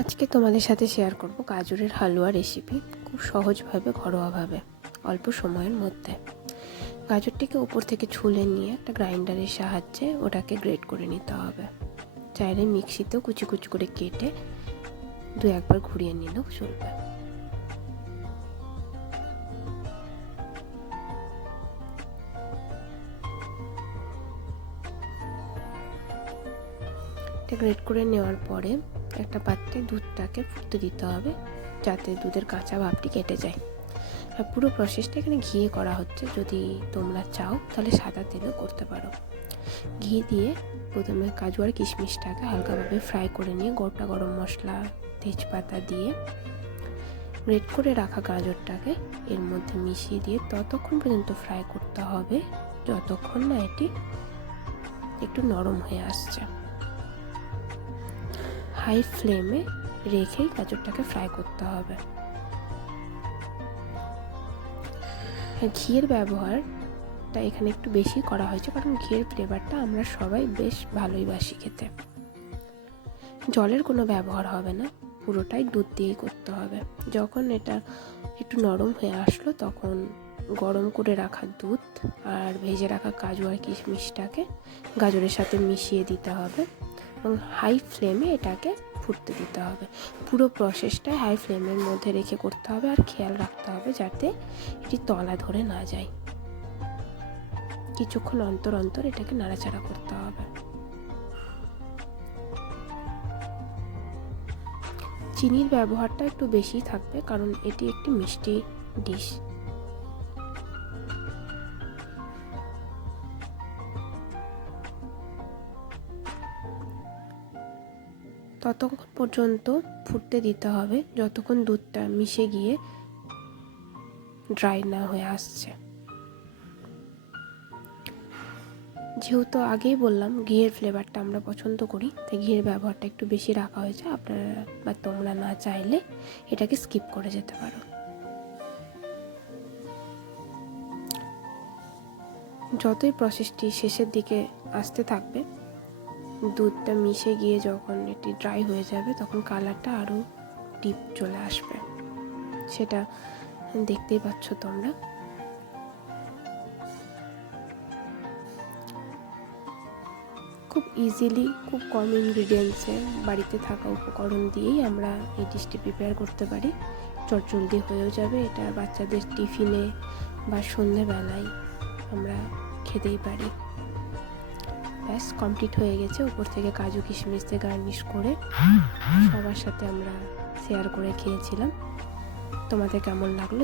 আজকে তোমাদের সাথে শেয়ার করব গাজরের হালুয়া রেসিপি, খুব সহজভাবে ঘরোয়াভাবে অল্প সময়ের মধ্যে। গাজরটিকে উপর থেকে ছুলে নিয়ে একটা গ্রাইন্ডারের সাহায্যে ওটাকে গ্রেট করে নিতে হবে। চাইলে মিক্সিতেও কুচি কুচি করে কেটে দু একবার ঘুরিয়ে নিলেও চলবে। এটা গ্রেট করে নেওয়ার পরে একটা পাত্রে দুধটাকে ফুটতে দিতে হবে, যাতে দুধের কাঁচা ভাবটি কেটে যায়। আর পুরো প্রসেসটা এখানে ঘিয়ে করা হচ্ছে, যদি তোমরা চাও তাহলে সাদা তেলও করতে পারো। ঘি দিয়ে প্রথমে কাজু আর কিশমিশটাকে হালকাভাবে ফ্রাই করে নিয়ে গোটা গরম মশলা, তেজপাতা দিয়ে গ্রেট করে রাখা গাজরটাকে এর মধ্যে মিশিয়ে দিয়ে ততক্ষণ পর্যন্ত ফ্রাই করতে হবে যতক্ষণ না এটি একটু নরম হয়ে আসছে। হাই ফ্লেমে রেখেই গাজরটাকে ফ্রাই করতে হবে। ঘিয়ের ব্যবহারটা এখানে একটু বেশি করা হয়েছে, কারণ ঘিয়ের ফ্লেভারটা আমরা সবাই বেশ ভালোই বাসি খেতে। জলের কোনো ব্যবহার হবে না, পুরোটাই দুধ দিয়েই করতে হবে। যখন এটা একটু নরম হয়ে আসলো তখন গরম করে রাখা দুধ আর ভেজে রাখা কাজু আর কিশমিশটাকে গাজরের সাথে মিশিয়ে দিতে হবে এবং হাই ফ্লেমে এটাকে ফুটতে দিতে হবে। পুরো প্রসেসটা হাই ফ্লেমের মধ্যে রেখে করতে হবে আর খেয়াল রাখতে হবে যাতে এটি তলা ধরে না যায়। কিছুক্ষণ অন্তর অন্তর এটাকে নাড়াচাড়া করতে হবে। চিনির ব্যবহারটা একটু বেশি থাকবে, কারণ এটি একটি মিষ্টি ডিশ। ততক্ষণ পর্যন্ত ফুটতে দিতে হবে যতক্ষণ দুধটা মিশে গিয়ে ড্রাই না হয়ে আসছে। যেহেতু আগেই বললাম ঘিয়ের ফ্লেভারটা আমরা পছন্দ করি, তাই ঘিয়ের ব্যবহারটা একটু বেশি রাখা হয়েছে। আপনারা বা তোমরা না চাইলে এটাকে স্কিপ করে যেতে পারো। যতই প্রসেসটি শেষের দিকে আসতে থাকবে, দুধটা মিশে গিয়ে যখন এটি ড্রাই হয়ে যাবে তখন কালারটা আরও ডিপ চলে আসবে, সেটা দেখতেই পাচ্ছ তোমরা। খুব ইজিলি, খুব কম ইনগ্রিডিয়েন্টসে বাড়িতে থাকা উপকরণ দিয়েই আমরা এই ডিশটি প্রিপেয়ার করতে পারি। চটজলদি হয়েও যাবে, এটা বাচ্চাদের টিফিনে বা সন্ধেবেলায় আমরা খেতেই পারি। ব্যাস কমপ্লিট হয়ে গেছে। উপর থেকে কাজু কিশমিশ দিয়ে গার্নিশ করে সবার সাথে আমরা শেয়ার করে খেয়েছিলাম। তোমাদের কেমন লাগলো